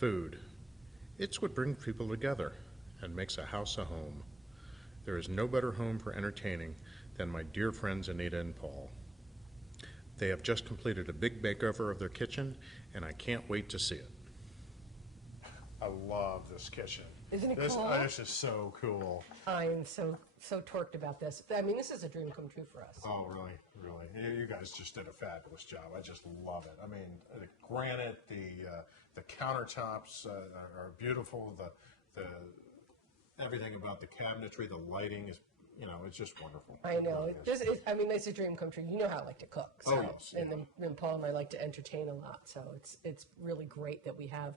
Food. It's what brings people together and makes a house a home. There is no better home for entertaining than my dear friends Anita and Paul. They have just completed a big makeover of their kitchen, and I can't wait to see it. I love this kitchen. Isn't it cool? This is so cool. I am so torqued about this. I mean, this is a dream come true for us. Oh, really? Really? You guys just did a fabulous job. I just love it. I mean, the granite, the countertops are beautiful. The everything about the cabinetry, the lighting is, it's just wonderful. I know. I mean, it's a dream come true. You know how I like to cook. So, oh, yes. And then Paul and I like to entertain a lot. So it's really great that we have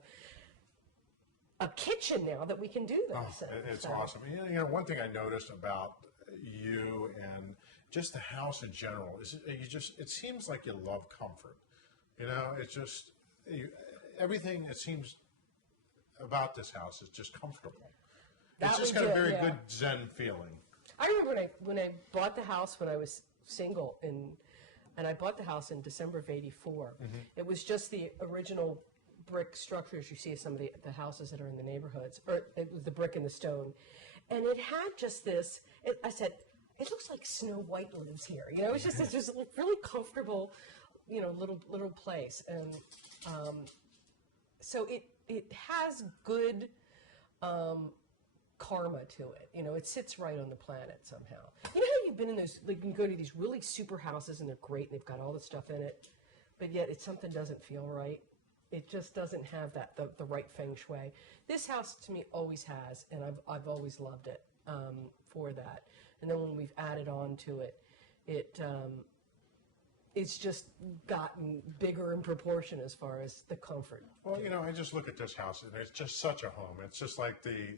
a kitchen now that we can do this. Oh, it's awesome. One thing I noticed about you and just the house in general is it seems like you love comfort. It's just everything it seems about this house is just comfortable. It's just got a very good Zen feeling. I remember when I bought the house when I was single and I bought the house in December of '84. Mm-hmm. It was just the original brick structures you see of some of the houses that are in the neighborhoods, or it was the brick and the stone. And it had just this, I said, it looks like Snow White lives here. It's just this really comfortable, little place. And so it has good karma to it. It sits right on the planet somehow. You know how you've been in those, like you can go to these really super houses and they're great and they've got all the stuff in it, but yet something doesn't feel right. It just doesn't have the right feng shui. This house to me always has, and I've always loved it for that. And then when we've added on to it, it's just gotten bigger in proportion as far as the comfort. Well, I just look at this house, and it's just such a home. It's just like the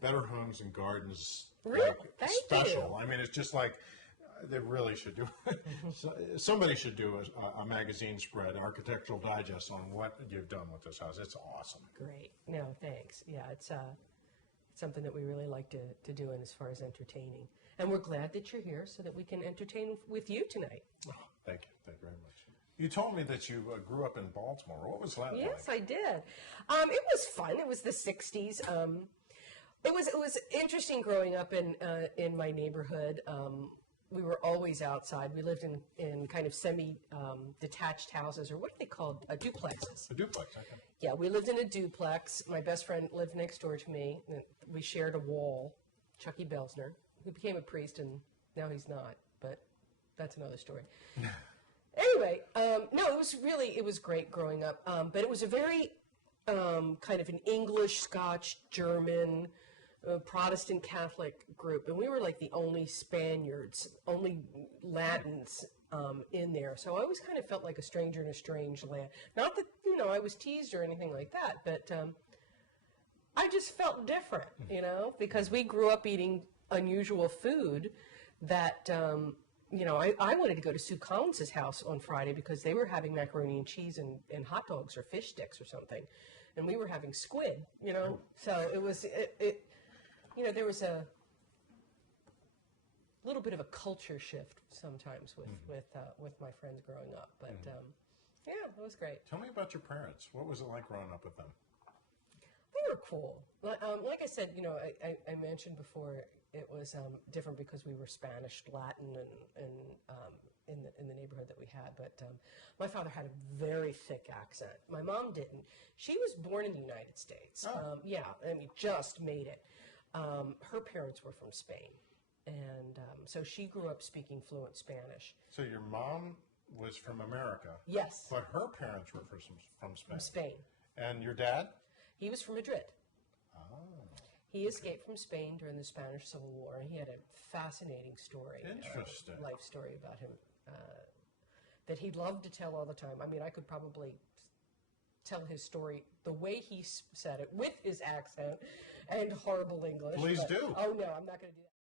Better Homes and Gardens really? Thank special. You. I mean, it's just like. They really should do it. Somebody should do a magazine spread, Architectural Digest, on what you've done with this house. It's awesome. Great. No, thanks. Yeah, it's something that we really like to do in as far as entertaining. And we're glad that you're here so that we can entertain with you tonight. Oh, thank you. Thank you very much. You told me that you grew up in Baltimore. What was that like? Yes, I did. It was fun. It was the 60s. It was interesting growing up in my neighborhood. We were always outside. We lived in kind of semi-detached houses, or what are they called? Duplexes. A duplex, okay. Yeah, we lived in a duplex. My best friend lived next door to me. We shared a wall, Chucky Belsner, who became a priest, and now he's not, but that's another story. Anyway, no, it was great growing up, but it was a very kind of an English, Scotch, German, Protestant Catholic group, and we were like the only Spaniards, only Latins in there. So I always kind of felt like a stranger in a strange land. Not that I was teased or anything like that, but I just felt different, because we grew up eating unusual food. That I wanted to go to Sue Collins' house on Friday because they were having macaroni and cheese and hot dogs or fish sticks or something, and we were having squid. So it was it. There was a little bit of a culture shift sometimes with my friends growing up, but yeah, it was great. Tell me about your parents. What was it like growing up with them? They were cool. Like I said, I mentioned before, it was different because we were Spanish, Latin, and in the neighborhood that we had. But my father had a very thick accent. My mom didn't. She was born in the United States. Oh. Just made it. Her parents were from Spain, and so she grew up speaking fluent Spanish. So your mom was from America? Yes. But her parents were from Spain? From Spain. And your dad? He was from Madrid. Oh. He escaped from Spain during the Spanish Civil War, and he had a fascinating story. Interesting. Life story about him that he loved to tell all the time. I mean, I could probably tell his story the way he said it with his accent and horrible English. Please do. Oh, no, I'm not going to do that.